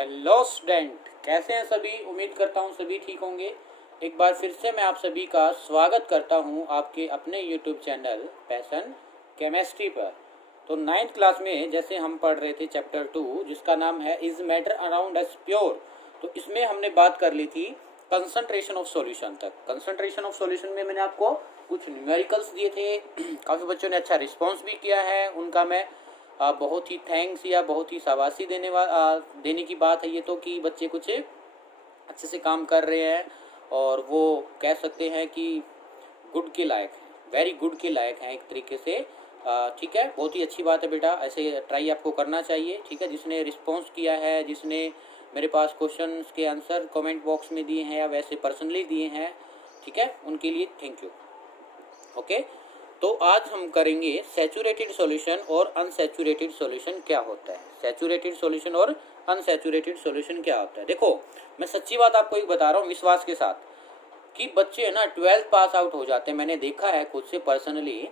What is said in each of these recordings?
Hello student, कैसे हैं सभी। उम्मीद करता हूं सभी ठीक होंगे। एक बार फिर से मैं आप सभी का स्वागत करता हूं आपके अपने यूट्यूब चैनल पैशन केमिस्ट्री पर। तो नाइन्थ क्लास में जैसे हम पढ़ रहे थे चैप्टर 2 जिसका नाम है is matter around us pure. तो इसमें हमने बात कर ली थी कंसंट्रेशन ऑफ सॉल्यूशन तक। कंसंट्रेशन ऑफ सॉल्यूशन में मैंने आपको कुछ न्यूमेरिकल्स दिए थे। काफ़ी बच्चों ने अच्छा रिस्पॉन्स भी किया है, उनका मैं बहुत ही थैंक्स या बहुत ही शाबाशी देने की बात है ये तो, कि बच्चे कुछ अच्छे से काम कर रहे हैं और वो कह सकते हैं कि गुड के लायक हैं, वेरी गुड के लायक हैं एक तरीके से। ठीक है, बहुत ही अच्छी बात है बेटा, ऐसे ट्राई आपको करना चाहिए। ठीक है, जिसने रिस्पॉन्स किया है, जिसने मेरे पास क्वेश्चन के आंसर कमेंट बॉक्स में दिए हैं या वैसे पर्सनली दिए हैं, ठीक है, उनके लिए थैंक यू। ओके, तो आज हम करेंगे सैचुरेटेड सॉल्यूशन और अनसैचुरेटेड सॉल्यूशन क्या होता है। सैचुरेटेड सॉल्यूशन और अनसैचुरेटेड सॉल्यूशन क्या होता है। देखो, मैं सच्ची बात आपको एक बता रहा हूँ विश्वास के साथ कि बच्चे है ना 12th पास आउट हो जाते हैं। मैंने देखा है खुद से पर्सनली,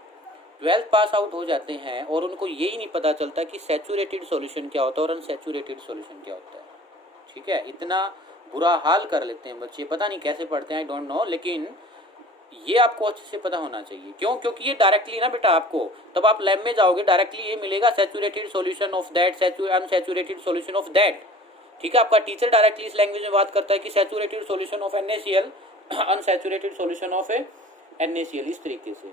12th पास आउट हो जाते हैं और उनको यही नहीं पता चलता कि सैचुरेटेड सॉल्यूशन क्या होता है और अनसैचुरेटेड सॉल्यूशन क्या होता है। ठीक है, इतना बुरा हाल कर लेते हैं बच्चे, पता नहीं कैसे पढ़ते हैं, आई डोंट नो, लेकिन ये आपको अच्छे से पता होना चाहिए। क्यों? क्योंकि ये डायरेक्टली ना बेटा आपको, तब आप लैब में जाओगे डायरेक्टली ये मिलेगा saturated solution of that, unsaturated solution of that. ठीक है, आपका टीचर डायरेक्टली इस लैंग्वेज में बात करता है कि saturated solution of NaCl, unsaturated solution of NaCl, इस तरीके से।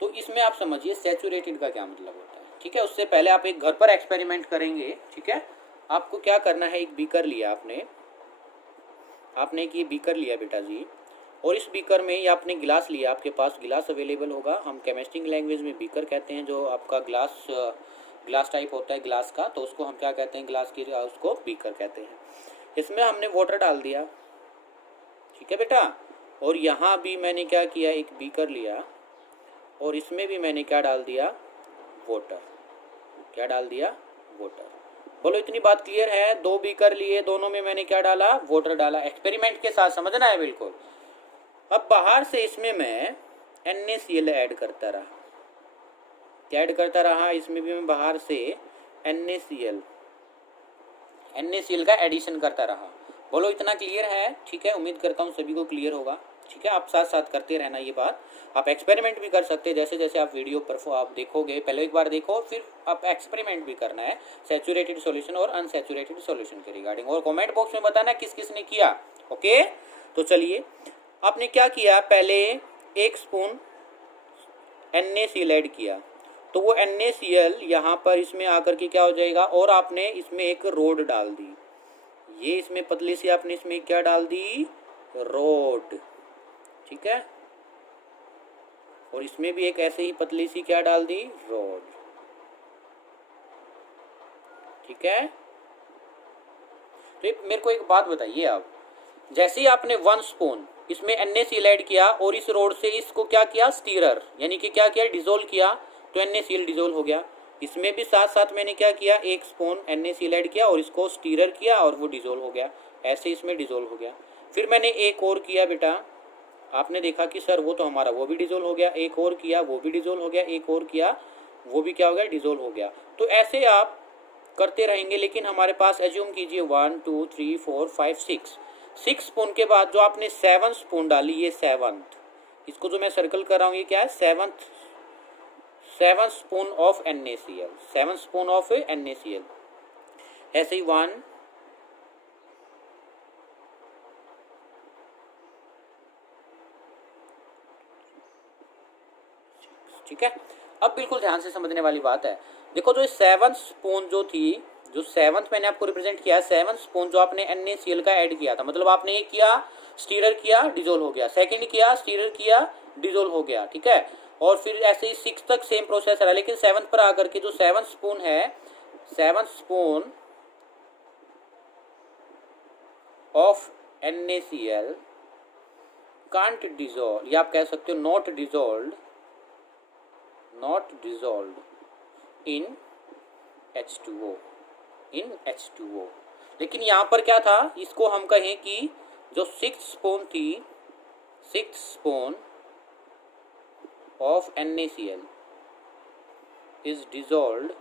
तो इसमें आप समझिए सैचुरेटेड का क्या मतलब होता है। ठीक है, उससे पहले आप एक घर पर एक्सपेरिमेंट करेंगे। ठीक है, आपको क्या करना है, एक बीकर लिया आपने एक ये बीकर लिया बेटा जी, और इस बीकर में या आपने गिलास लिया, आपके पास गिलास अवेलेबल होगा, हम केमिस्ट्री लैंग्वेज में बीकर कहते हैं, जो आपका ग्लास टाइप होता है गिलास का, तो उसको हम क्या कहते हैं, गिलास की उसको बीकर कहते हैं। इसमें हमने वाटर डाल दिया। ठीक है बेटा, और यहाँ भी मैंने क्या किया, एक बीकर लिया और इसमें भी मैंने क्या डाल दिया, वाटर। क्या डाल दिया, वाटर। बोलो इतनी बात क्लियर है। दो बीकर लिए, दोनों में मैंने क्या डाला, वाटर डाला। एक्सपेरिमेंट के साथ समझना है बिल्कुल। अब बाहर से इसमें मैं NaCl ऐड करता रहा। क्या ऐड करता रहा, इसमें भी मैं बाहर से NaCl का एडिशन करता रहा। बोलो इतना क्लियर है। ठीक है, उम्मीद करता हूँ सभी को क्लियर होगा। ठीक है, आप साथ साथ करते रहना ये बात। आप एक्सपेरिमेंट भी कर सकते हैं, जैसे जैसे आप वीडियो पर आप देखोगे, पहले एक बार देखो, फिर आप एक्सपेरिमेंट भी करना है सैचुरेटेड सॉल्यूशन और अनसैचुरेटेड सॉल्यूशन के रिगार्डिंग, और कमेंट बॉक्स में बताना किस किस ने किया। ओके, तो चलिए, आपने क्या किया, पहले 1 स्पून NaCl ऐड किया, तो वो NaCl यहाँ पर इसमें आकर के क्या हो जाएगा, और आपने इसमें एक रोड डाल दी। ये इसमें पतली सी आपने इसमें क्या डाल दी, रोड। ठीक है, और इसमें भी एक ऐसे ही पतली सी क्या डाल दी, रोड। ठीक है, तो मेरे को एक बात बताइए आप, जैसे ही आपने 1 स्पून इसमें NaCl ऐड किया और इस रोड से इसको क्या किया, स्टीरर, यानी कि क्या किया, डिजोल्व किया, तो NaCl डिजोल्व हो गया। इसमें भी साथ साथ मैंने क्या किया, 1 स्पून NaCl ऐड किया और इसको स्टीरर किया और वो डिजोल्व हो गया। ऐसे इसमें डिजोल्व हो गया। फिर मैंने एक और किया बेटा, आपने देखा कि सर वो तो हमारा वो भी डिजोल्व हो गया। एक और किया, वो भी डिजोल्व हो गया। एक और किया, वो भी क्या हो गया, डिजोल्व हो गया। तो ऐसे आप करते रहेंगे, लेकिन हमारे पास एज्यूम कीजिए 1 2 3 4 5 6 स्पून के बाद जो आपने 7 स्पून डाली, ये 7th, इसको जो मैं सर्कल कर रहा हूँ ये क्या है, 7 spoon of NaCl, 7 spoon of NaCl। ऐसे ही 1 ठीक है। अब बिल्कुल ध्यान से समझने वाली बात है। देखो, जो 7 स्पून जो थी, जो 7th मैंने आपको रिप्रेजेंट किया, 7 स्पून जो आपने NaCl का ऐड किया था, मतलब आपने एक किया, स्टीरर किया, डिजोल्व हो गया, सेकंड किया, स्टीरर किया, डिजोल्व हो गया। ठीक है, और फिर ऐसे ही 6 तक सेम प्रोसेस रहा, लेकिन 7th पर आकर के जो 7 स्पून है, 7 spoon of NaCl can't dissolve, या आप कह सकते हो नॉट डिजोल्व इन H2O। लेकिन यहाँ पर क्या था, इसको हम कहें कि जो 6 स्पून थी, 6 spoon of NaCl is dissolved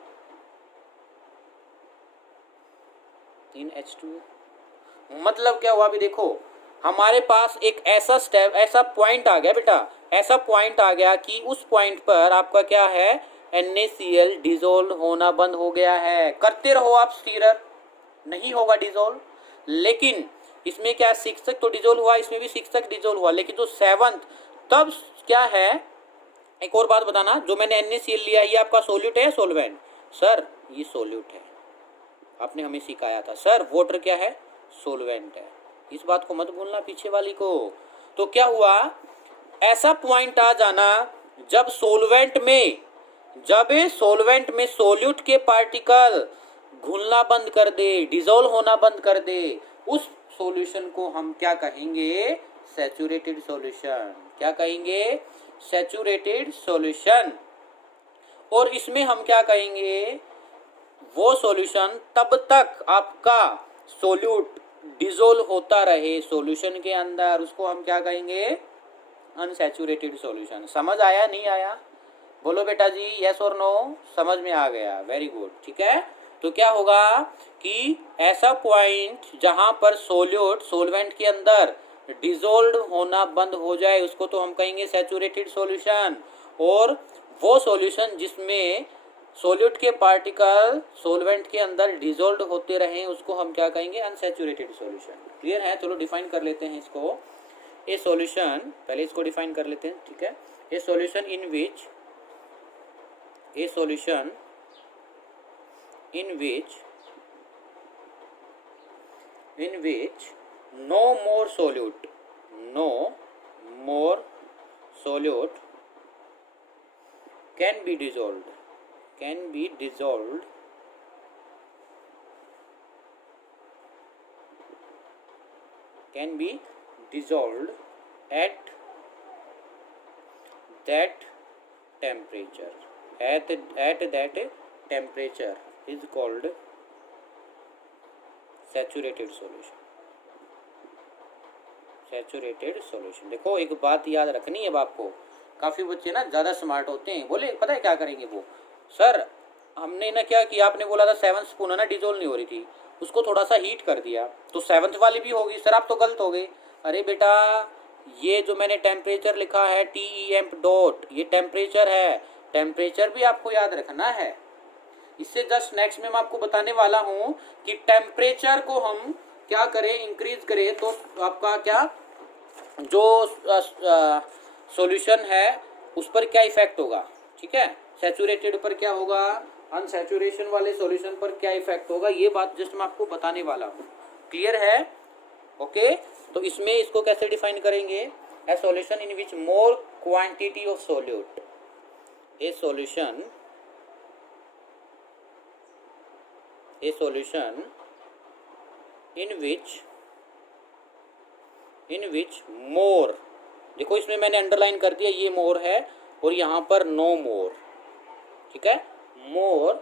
in H2O। मतलब क्या हुआ, अभी देखो हमारे पास एक ऐसा स्टेप, ऐसा पॉइंट आ गया बेटा, ऐसा पॉइंट आ गया कि उस पॉइंट पर आपका क्या है, NaCl डिजोल्व होना बंद हो गया है। करते रहो आप स्टीरर, नहीं होगा डिजोल्व। लेकिन इसमें क्या 6 तक तो डिजोल्व हुआ, इसमें भी 6 तक डिजोल्व हुआ, लेकिन जो 7th तब क्या है। एक और बात बताना, जो मैंने NaCl लिया ये आपका सोल्यूट है सोलवेंट? सर ये सोल्यूट है, आपने हमें सिखाया था। सर वाटर क्या है, सोलवेंट है। इस बात को मत भूलना पीछे वाली को। तो क्या हुआ, ऐसा पॉइंट आ जाना जब सोलवेंट में सोल्यूट के पार्टिकल घुलना बंद कर दे, डिसॉल्व होना बंद कर दे, उस सॉल्यूशन को हम क्या कहेंगे, सैचुरेटेड सॉल्यूशन। क्या कहेंगे, सैचुरेटेड सॉल्यूशन। और इसमें हम क्या कहेंगे, वो सॉल्यूशन तब तक आपका सोल्यूट डिसॉल्व होता रहे सॉल्यूशन के अंदर, उसको हम क्या कहेंगे, अनसैचुरेटेड सॉल्यूशन। समझ आया नहीं आया, बोलो बेटा जी, यस और नो। समझ में आ गया, वेरी गुड, ठीक है। तो क्या होगा कि ऐसा पॉइंट जहां पर सोल्यूट सोलवेंट के अंदर डिसॉल्व होना बंद हो जाए, उसको तो हम कहेंगे सैचुरेटेड सॉल्यूशन। और वो सॉल्यूशन जिसमें सोल्यूट के पार्टिकल सोलवेंट के अंदर डिसॉल्व होते रहें, उसको हम क्या कहेंगे, अनसैचुरेटेड सॉल्यूशन। क्लियर है? चलो डिफाइन कर लेते हैं इसको। ए सॉल्यूशन, पहले इसको डिफाइन कर लेते हैं, ठीक है। ए solution in which no more solute can be dissolved at that temperature. At that temperature is called saturated solution. देखो एक बात याद रखनी है अब आपको, काफी बच्चे ना ज्यादा स्मार्ट होते हैं, बोले पता है क्या करेंगे वो, सर हमने ना क्या किया, आपने बोला था 7 स्पून है ना डिजोल्व नहीं हो रही थी, उसको थोड़ा सा हीट कर दिया तो 7th वाली भी होगी। सर आप तो गलत हो गए। अरे बेटा ये जो मैंने टेम्परेचर लिखा है TEMP डॉट, ये टेम्परेचर है, टेम्परेचर भी आपको याद रखना है। इससे जस्ट नेक्स्ट में मैं आपको बताने वाला हूं कि टेम्परेचर को हम क्या करें, इंक्रीज करें तो आपका क्या जो सॉल्यूशन है उस पर क्या इफेक्ट होगा, ठीक है। सैचुरेटेड पर क्या होगा, अनसैचुरेशन वाले सॉल्यूशन पर क्या इफेक्ट होगा, ये बात जस्ट मैं आपको बताने वाला हूँ। क्लियर है? ओके। तो इसमें इसको कैसे डिफाइन करेंगे, ए solution in which more quantity of solute, A solution in which more, देखो इसमें मैंने अंडरलाइन कर दिया, ये मोर है और यहाँ पर नो मोर, ठीक है। मोर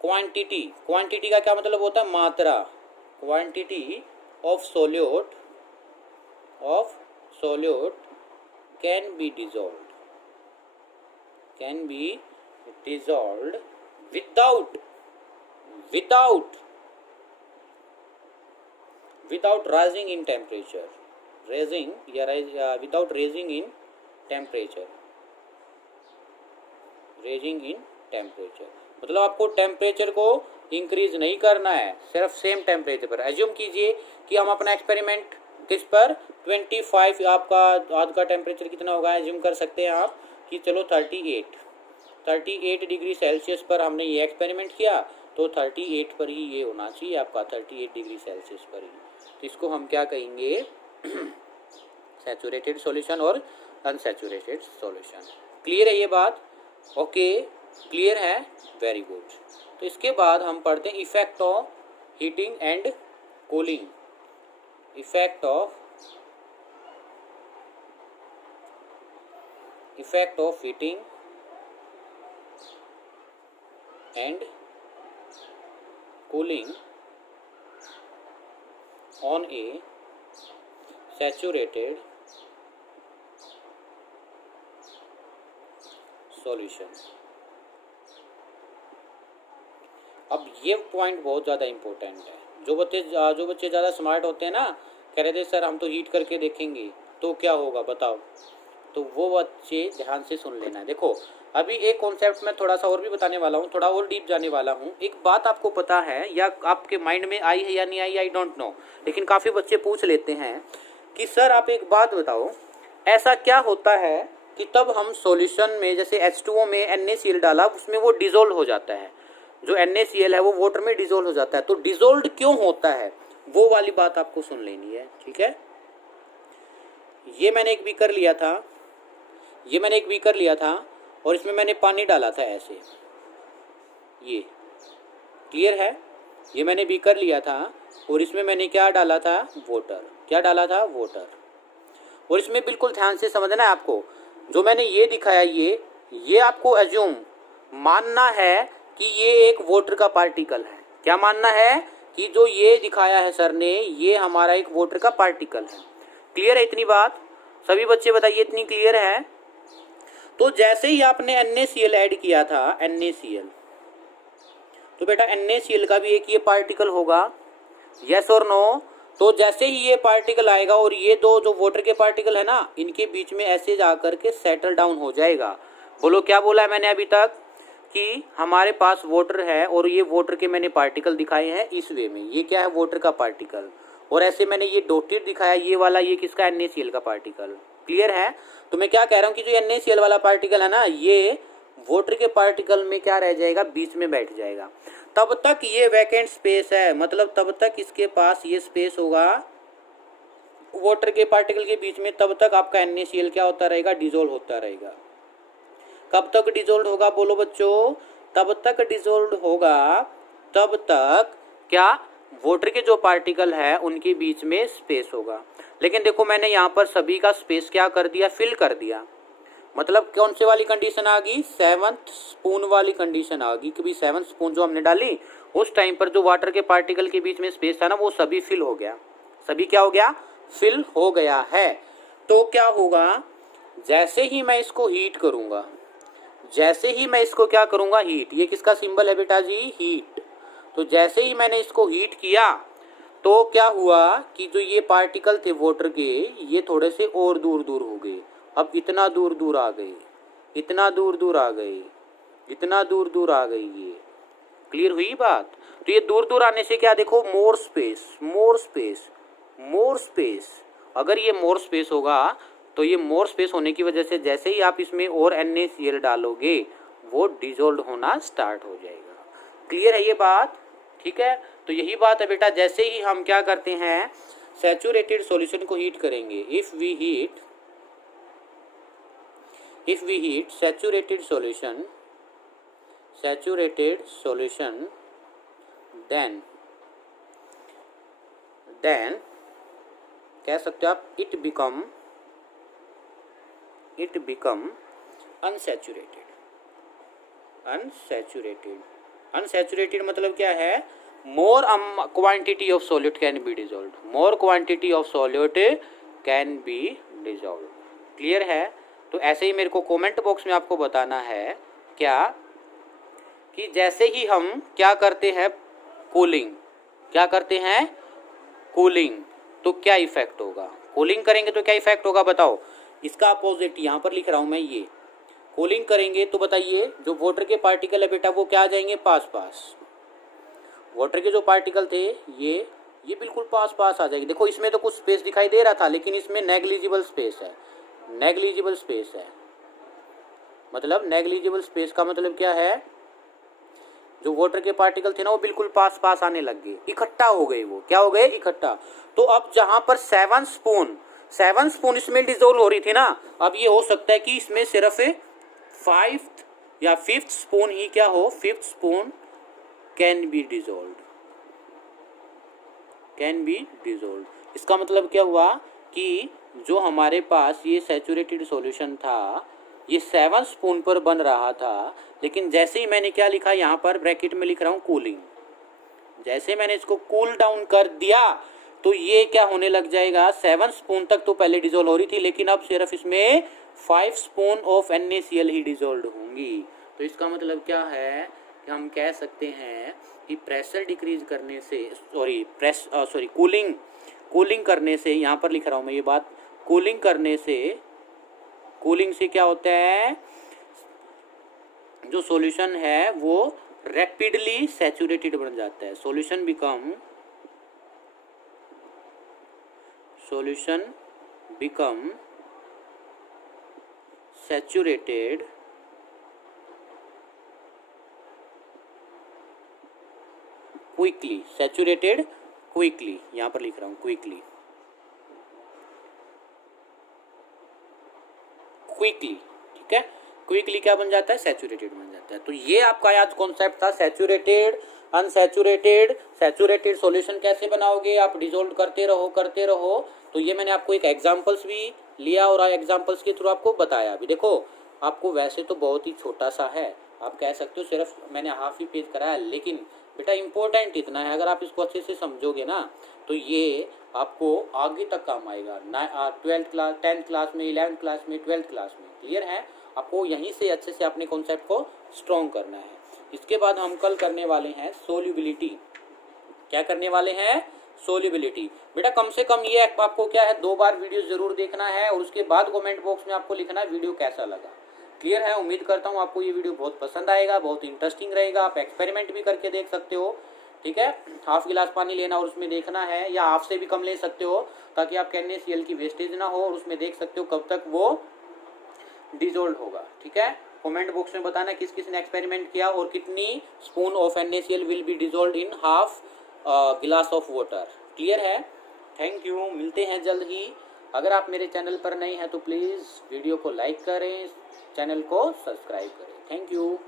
क्वांटिटी का क्या मतलब होता है, मात्रा, quantity of solute can be dissolved without rising in temperature, without raising in temperature, मतलब आपको टेम्परेचर को इंक्रीज नहीं करना है, सिर्फ सेम टेम्परेचर पर। एज्यूम कीजिए कि हम अपना एक्सपेरिमेंट किस पर 25, आपका आज का टेम्परेचर कितना होगा, एज्यूम कर सकते हैं आप कि चलो 38 डिग्री सेल्सियस पर हमने ये एक्सपेरिमेंट किया, तो 38 पर ही ये होना चाहिए आपका, 38 डिग्री सेल्सियस पर ही। तो इसको हम क्या कहेंगे, सैचुरेटेड सॉल्यूशन और अनसैचुरेटेड सॉल्यूशन। क्लियर है ये बात? ओके, क्लियर है, वेरी गुड। तो इसके बाद हम पढ़ते हैं effect of heating and cooling. Effect of heating and cooling on a saturated solution। अब ये पॉइंट बहुत ज़्यादा इम्पोर्टेंट है। जो बच्चे ज़्यादा स्मार्ट होते हैं ना, कह रहे थे सर हम तो हीट करके देखेंगे तो क्या होगा बताओ, तो वो बच्चे ध्यान से सुन लेना। देखो अभी एक कॉन्सेप्ट मैं थोड़ा सा और भी बताने वाला हूँ, थोड़ा और डीप जाने वाला हूँ। एक बात आपको पता है या आपके माइंड में आई है या नहीं आई, आई डोंट नो, लेकिन काफ़ी बच्चे पूछ लेते हैं कि सर आप एक बात बताओ, ऐसा क्या होता है कि तब हम सॉल्यूशन में जैसे H2O में NaCl डाला, उसमें वो डिजोल्व हो जाता है, जो NaCl है वो वाटर में डिजोल्व हो जाता है, तो डिजोल्व क्यों होता है, वो वाली बात आपको सुन लेनी है। ठीक है, ये मैंने एक बीकर लिया था और इसमें मैंने पानी डाला था ऐसे, ये क्लियर है। ये मैंने बीकर लिया था और इसमें मैंने क्या डाला था, वाटर। और इसमें बिल्कुल ध्यान से समझना है आपको, जो मैंने ये दिखाया, ये आपको एज्यूम मानना है कि ये एक वाटर का पार्टिकल है। क्या मानना है कि जो ये दिखाया है सर ने, ये हमारा एक वाटर का पार्टिकल है। क्लियर है इतनी बात? सभी बच्चे बताइए इतनी क्लियर है? तो जैसे ही आपने NaCl ऐड किया था, NaCl, तो बेटा NaCl का भी एक ये पार्टिकल होगा, यस और नो। तो जैसे ही ये पार्टिकल आएगा और ये दो जो वाटर के पार्टिकल है ना, इनके बीच में ऐसे जा करके सेटल डाउन हो जाएगा। बोलो क्या बोला है मैंने अभी तक, कि हमारे पास वाटर है और ये वाटर के मैंने पार्टिकल दिखाए हैं इस वे में, ये क्या है, वाटर का पार्टिकल, और ऐसे मैंने ये डॉटेड दिखाया, ये वाला ये किसका, NaCl का पार्टिकल। क्लियर है? तो मैं क्या कह रहा हूँ कि जो NaCl वाला पार्टिकल है ना, ये वाटर के पार्टिकल में क्या रह जाएगा, बीच में बैठ जाएगा। तब तक ये वैकेंट स्पेस है, मतलब तब तक इसके पास ये स्पेस होगा वाटर के पार्टिकल के बीच में, तब तक आपका NaCl क्या होता रहेगा, डिजोल्व होता रहेगा। कब तक डिजोल्व होगा बोलो बच्चों, तब तक डिजोल्व होगा तब तक क्या, वाटर के जो पार्टिकल है उनके बीच में स्पेस होगा। लेकिन देखो मैंने यहाँ पर सभी का स्पेस क्या कर दिया, फिल कर दिया। मतलब कौन से वाली कंडीशन आ गई, 7th स्पून वाली कंडीशन आ गई, क्योंकि 7th स्पून जो हमने डाली उस टाइम पर जो वाटर के पार्टिकल के बीच में स्पेस था ना, वो सभी फिल हो गया। सभी क्या हो गया, फिल हो गया है। तो क्या होगा, जैसे ही मैं इसको हीट करूंगा, जैसे ही मैं इसको क्या करूंगा, हीट, ये किसका सिंबल है बेटा जी, हीट। तो जैसे ही मैंने इसको हीट किया तो क्या हुआ कि जो ये पार्टिकल थे वाटर के, ये थोड़े से और दूर दूर हो गए। अब इतना दूर दूर आ गए, इतना दूर दूर आ गए, इतना दूर दूर आ गई। ये क्लियर हुई बात? तो ये दूर दूर आने से क्या, देखो more space, more space, more space. अगर ये मोर स्पेस होगा तो ये मोर स्पेस होने की वजह से जैसे ही आप इसमें और NaCl डालोगे, वो डिजोल्व होना स्टार्ट हो जाएगा। क्लियर है ये बात? ठीक है, तो यही बात है बेटा, जैसे ही हम क्या करते हैं, सैचुरेटेड सॉल्यूशन को हीट करेंगे, if we heat saturated solution then कह सकते हो आप, इट बिकम अनसैचुरेटेड मतलब क्या है, more quantity of solute can be dissolve, more quantity of solute can be dissolve. Clear है? तो ऐसे ही मेरे को कमेंट बॉक्स में आपको बताना है क्या, कि जैसे ही हम क्या करते हैं, कूलिंग, क्या करते हैं, कूलिंग, तो क्या इफेक्ट होगा, कूलिंग करेंगे तो क्या इफेक्ट होगा बताओ। इसका अपोजिट यहाँ पर लिख रहा हूँ मैं, ये कूलिंग करेंगे तो बताइए, जो वाटर के पार्टिकल है बेटा वो क्या आ जाएंगे, पास पास। वाटर के जो पार्टिकल थे ये बिल्कुल पास पास आ जाएंगे। देखो इसमें तो कुछ स्पेस दिखाई दे रहा था, लेकिन इसमें नेग्लिजिबल स्पेस है, नेग्लिजिबल स्पेस है। मतलब नेग्लिजिबल स्पेस का मतलब क्या है, जो वाटर के पार्टिकल थे ना वो बिल्कुल पास पास आने लग गए, इकट्ठा हो गए, वो क्या हो गए, इकट्ठा। तो अब जहां पर 7 स्पून इसमें डिजोल्व हो रही थी ना, अब ये हो सकता है कि इसमें सिर्फ 5th या 5th स्पून ही क्या हो, 5th spoon can be dissolve. इसका मतलब क्या हुआ कि जो हमारे पास ये सैचुरेटेड सॉल्यूशन था, ये 7 स्पून पर बन रहा था, लेकिन जैसे ही मैंने क्या लिखा यहाँ पर ब्रैकेट में लिख रहा हूँ कूलिंग, जैसे मैंने इसको कूल डाउन कर दिया तो ये क्या होने लग जाएगा, 7 स्पून तक तो पहले डिजोल्व हो रही थी, लेकिन अब सिर्फ इसमें 5 spoon of NaCl he dissolve होंगी। तो इसका मतलब क्या है कि हम कह सकते हैं कि प्रेशर डिक्रीज करने से कूलिंग करने से, यहाँ पर लिख रहा हूँ मैं ये बात, कूलिंग से क्या होता है, जो सॉल्यूशन है वो रैपिडली सैचुरेटेड बन जाता है। सॉल्यूशन बिकम सैचुरेटेड क्विकली, यहाँ पर लिख रहा हूँ क्विकली, ठीक है। क्विकली क्या बन जाता है, सैचुरेटेड बन जाता है। तो ये आपका आज कॉन्सेप्ट था, सैचुरेटेड, अनसैचुरेटेड। सैचुरेटेड सॉल्यूशन कैसे बनाओगे, आप डिसोल्व करते रहो। तो ये मैंने आपको एक एग्जांपल्स भी लिया और एग्जांपल्स के थ्रू आपको बताया। अभी देखो आपको वैसे तो बहुत ही छोटा सा है, आप कह सकते हो सिर्फ मैंने हाफ ही पेज कराया, लेकिन बेटा इम्पोर्टेंट इतना है, अगर आप इसको अच्छे से समझोगे ना तो ये आपको आगे तक काम आएगा। 12th क्लास, 10th क्लास में, 11th क्लास में, 12th क्लास में। क्लियर है? आपको यहीं से अच्छे से अपने कॉन्सेप्ट को स्ट्रॉन्ग करना है। इसके बाद हम कल करने वाले हैं सोल्यूबिलिटी। क्या करने वाले हैं, सोल्यूबिलिटी। बेटा कम से कम ये आपको क्या है, 2 बार वीडियो जरूर देखना है और उसके बाद कमेंट बॉक्स में आपको लिखना है वीडियो कैसा लगा। क्लियर है? उम्मीद करता हूँ आपको ये वीडियो बहुत पसंद आएगा, बहुत इंटरेस्टिंग रहेगा। आप एक्सपेरिमेंट भी करके देख सकते हो, ठीक है। हाफ गिलास पानी लेना और उसमें देखना है, या हाफ से भी कम ले सकते हो ताकि आपके NaCl की वेस्टेज ना हो, और उसमें देख सकते हो कब तक वो डिसॉल्व होगा। ठीक है, कमेंट बॉक्स में बताना किस किस ने एक्सपेरिमेंट किया और कितनी spoon of NaCl will be dissolve in half गिलास ऑफ वाटर। क्लियर है? थैंक यू, मिलते हैं जल्द ही। अगर आप मेरे चैनल पर नए हैं तो प्लीज़ वीडियो को लाइक करें, चैनल को सब्सक्राइब करें। Thank you.